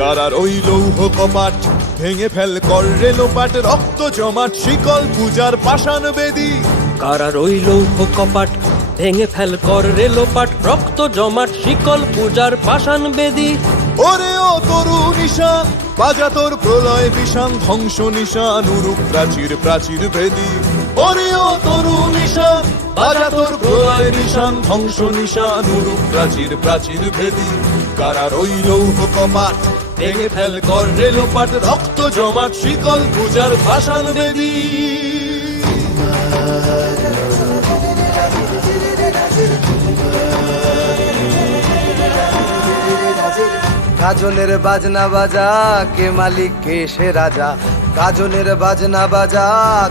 কারার ওই লৌহ কপাট ভেঙে ফেল কর রেলোপাট রক্ত জমাট শিকল পূজার পাষাণ বেদী। কারা রইল কপাট ভেঙে ফেল কর রেলোপাট রক্ত জমাট শিকল পূজার পাষাণ বেদী। ওরে ও তরু নিশান বাজা তোর প্রলয় বিষান ধ্বংস নিশান উরুক প্রাচীর প্রাচীর ভেদি ওরে ও তরু নিশান বাজা তোর প্রলয় নিশান ধ্বংস নিশান উরুক প্রাচীর প্রাচীর ভেদি কারার ওই লৌহ কপাট ভেঙে ফেল কর রেলোপাট রক্ত জমাট শিকল পূজার ভাষণ দেবী গাজনের বাজনা বাজা, কে মালিক, কে সে রাজা? গাজনের বাজনা বাজা,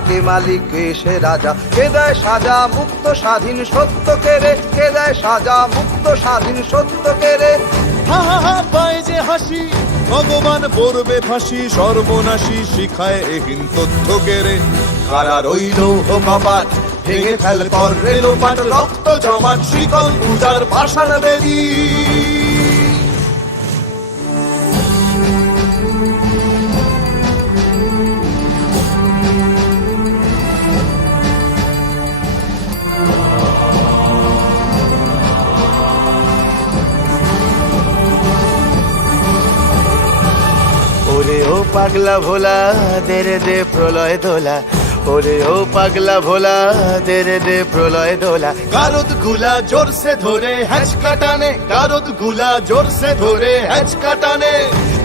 কে মালিক, কে সে রাজা? কে দেয় সাজা মুক্ত স্বাধীন সত্য কেরে কে দেয় সাজা মুক্ত স্বাধীন সত্য কেরে হা হা হা, পায় যে হাসি, ভগবান পড়বে ফাঁসি, সর্বনাশী শিখায় এহীন তথ্য কেড়ে কারা রইল কপাট ভেঙে ফেল কর রেলোপাট রক্ত জমাট, শিকল পূজার পাষাণ বেরি। পাগলা ভোলা, দেরে দে প্রলয় দোলা ওরে ও পাগলা ভোলা, দেরে দে প্রলয় দোলা গারদগুলা জোরসে ধরে হ্যাচ কাটানে, গারদগুলা জোরসে ধরে হ্যাচ কাটানে।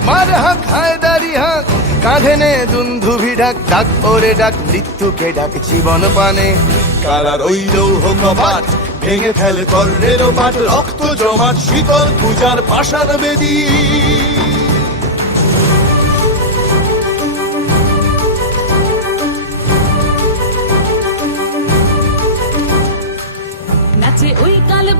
মার হাক হায়দারি হাক, কাঁধে নে দুন্ধুভি ডাক ডাক ওরে ডাক, মৃত্যুকে ডাক জীবন পানে। কারা রইল কপাট, ভেঙে ফেল কর রেলোপাট রক্ত জমাট, শীতল পূজার পাষাণ বেদী।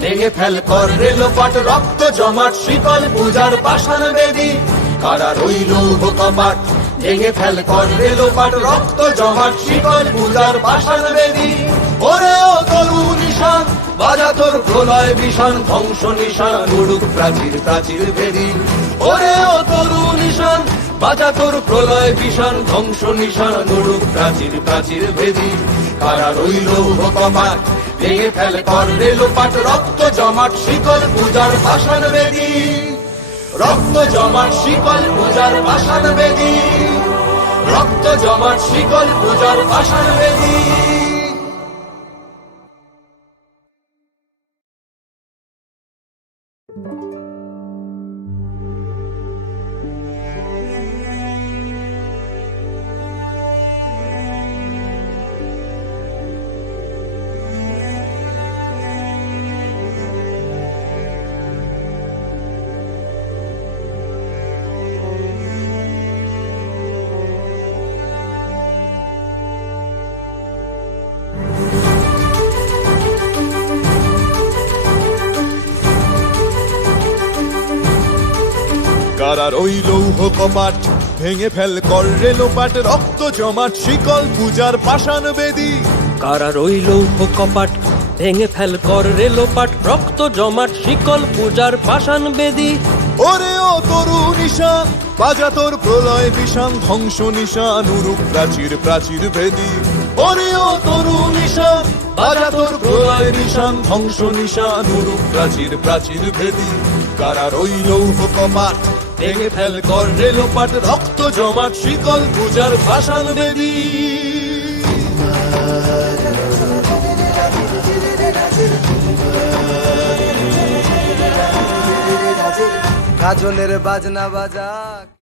ভেঙে ফেল কর রেলোপাট রক্ত জমাট, শিকল পূজার পাষাণ বেদী। কারা রইল কপাট ভেঙে ফেল কর রেলোপাট রক্ত জমাট, শিকল পূজার পাষাণ বেদী। ওরে ও তরু নিশান, বাজা তোর প্রলয় বিষাণ ধ্বংস নিশান, উড়ুক প্রাচীর প্রাচীর বেদী। ওরে ও তরু নিশান, বাজা তোর প্রলয় বিষাণ ধ্বংস নিশান, উড়ুক প্রাচীর প্রাচীর বেদী। কারা রইল কপাট ভেঙে ফেল কর রেলুপাট রক্ত জমাট শিকল পূজার ভাষণ বেদি। রক্ত জমাট শিকল পূজার ভাষণ বেদি। রক্ত জমাট শিকল পূজার ভাষণ বেদী। কারার ওই লৌহ কপাট ভেঙে ফেল কর রেলোপাট রক্ত জমাট শিকল পূজার পাষাণ বেদী। ওই লৌহ কপাট ভেঙে ফেল কর রেলোপাট রক্ত জমাট শিকল পূজার পাষাণ বেদী। ওরে ও তরু নিশান বাজা তোর প্রলয় বিষান ধ্বংস নিশান উরুক প্রাচীর প্রাচীর ভেদি ওরে ও তরু নিশান বাজা তোর প্রলয় নিশান ধ্বংস নিশান উরুক প্রাচীর প্রাচীর ভেদি কারার ওই লৌহ কপাট ভেঙে ফেল কর রেলোপাট রক্ত জমাট শিকল পূজার ভাষান বেদী গাজনের বাজনা বাজা।